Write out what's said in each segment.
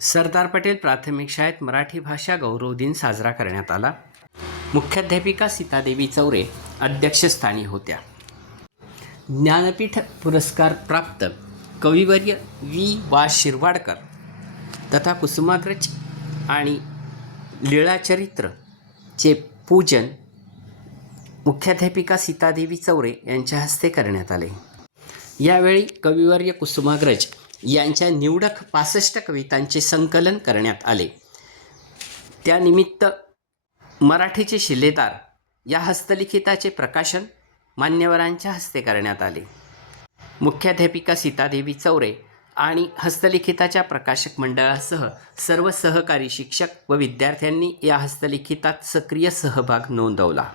सरदार पटेल प्राथमिक शाळेत मराठी भाषा गौरव दिन साजरा करण्यात आला. मुख्याध्यापिका सीतादेवी चौरे अध्यक्षस्थानी होत्या. ज्ञानपीठ पुरस्कार प्राप्त कविवर्य वी वा. शिरवाडकर तथा कुसुमाग्रज आणि लीळाचरित्रचे पूजन मुख्याध्यापिका सीतादेवी चौरे यांच्या हस्ते करण्यात आले. यावेळी कविवर्य कुसुमाग्रज यांच्या निवडक पासष्ट कवितांचे संकलन करण्यात आले. त्यानिमित्त मराठीचे शिलेदार या हस्तलिखिताचे प्रकाशन मान्यवरांच्या हस्ते करण्यात आले. मुख्याध्यापिका सीतादेवी चौरे आणि हस्तलिखिताच्या प्रकाशक मंडळासह सर्व सहकारी शिक्षक व विद्यार्थ्यांनी या हस्तलिखितात सक्रिय सहभाग नोंदवला.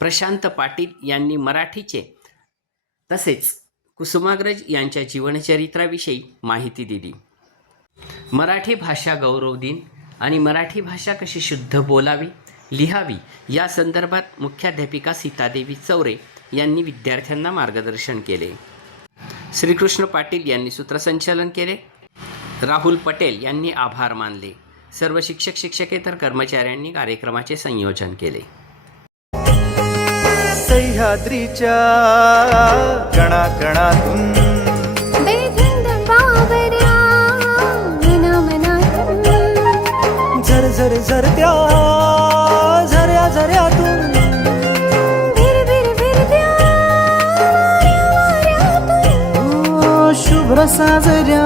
प्रशांत पाटील यांनी मराठीचे तसेच कुसुमाग्रज यांच्या जीवनचरित्राविषयी माहिती दिली. मराठी भाषा गौरव दिन आणि मराठी भाषा कशी शुद्ध बोलावी लिहावी या संदर्भात मुख्याध्यापिका सीतादेवी चौरे यांनी विद्यार्थ्यांना मार्गदर्शन केले. श्रीकृष्ण पाटील यांनी सूत्रसंचालन केले. राहुल पटेल यांनी आभार मानले. सर्व शिक्षक शिक्षकेतर कर्मचाऱ्यांनी कार्यक्रमाचे संयोजन केले. सह्याद्रीच्या कणाकणातून. झर झर झर झरत्या झऱ्या झऱ्यातून शुभ्र साजऱ्या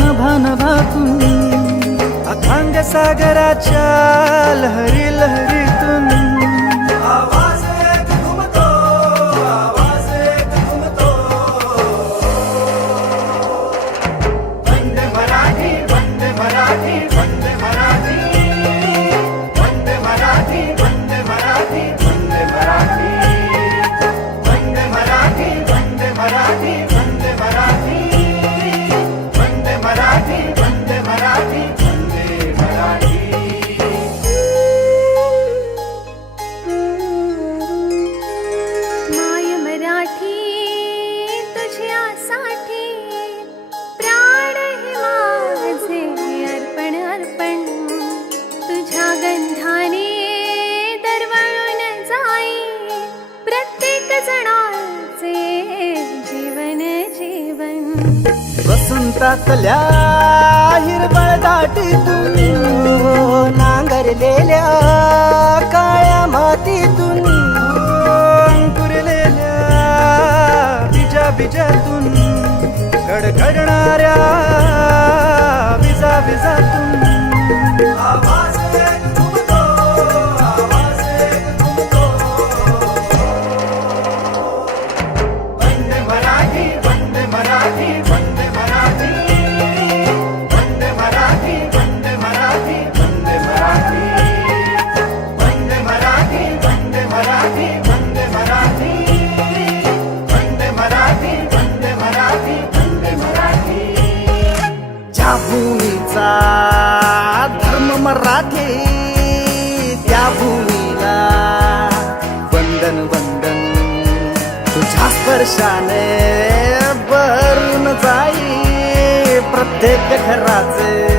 नभा नभातून. अथांग सागराच्या लहरी लहरी वसंतातल्या हिरबळ दाटीतून नांगरलेल्या वर्षाने भरून जाई प्रत्येक घराचे.